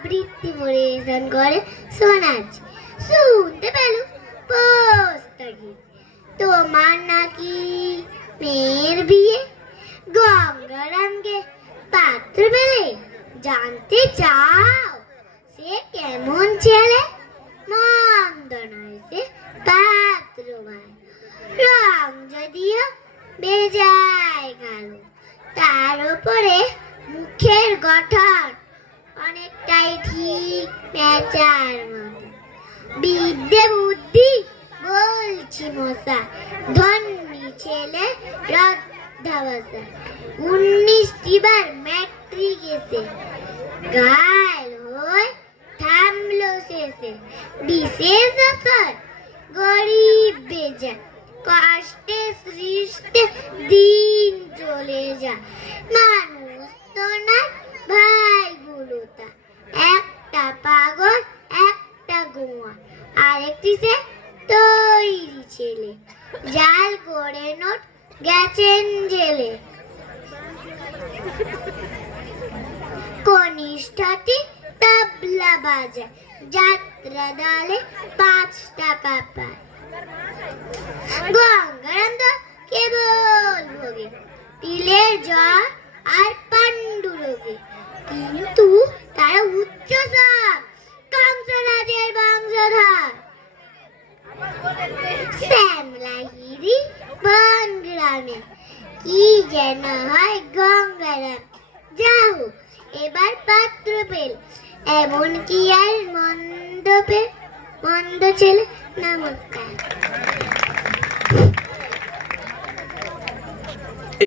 আবৃত্তি পরিবেশন করে শোনাচ্ছি। শুনতে পেলু পোস্তাগি, তোমার নাকি মেয়ের বিয়ে, গঙ্গারামকে পাত্র পেলে জানতে চাও সে কেমন ছেলে? মন্দ নয় সে পাত্র ভাই, রং যদিও বেজায় কালো, তার উপরে মুখের গঠন অনেকটাই ঠিক পেঁচার মতো। বিদ্যে বুদ্ধি বলছি মশা, ধনী ছেলে রদ্ধাবাসা, 19টি বার ম্যাট্রিক এসে গাল হয়ে থামলো শেষে। বিশেষ অসর গরিব বেজা, কষ্টে সৃষ্টে দিন চলে যা। মানুষ তো না ভাইগুলো তা, একটা পাগল একটা গোয়া, আরেকটি সে তৈরি ছেলে, জাল করে নোট গেছেন জেলে। কনিষ্ঠটি তবলা বাজায়, যাত্রা দলে 5 টাকা পায়। গঙ্গারাম তো কেবল ভোগে তিলের জ্বর আর পাণ্ডু রোগে, কিন্তু তারা উচ্চসার কংসরাজের বংশধর। শ্যামলাহিরি বন গ্রামে কি যেন হয় গঙ্গারাম, যাও এবার পাত্র পেল, এমন কি আর মন্দ ছেলে। নমস্কার।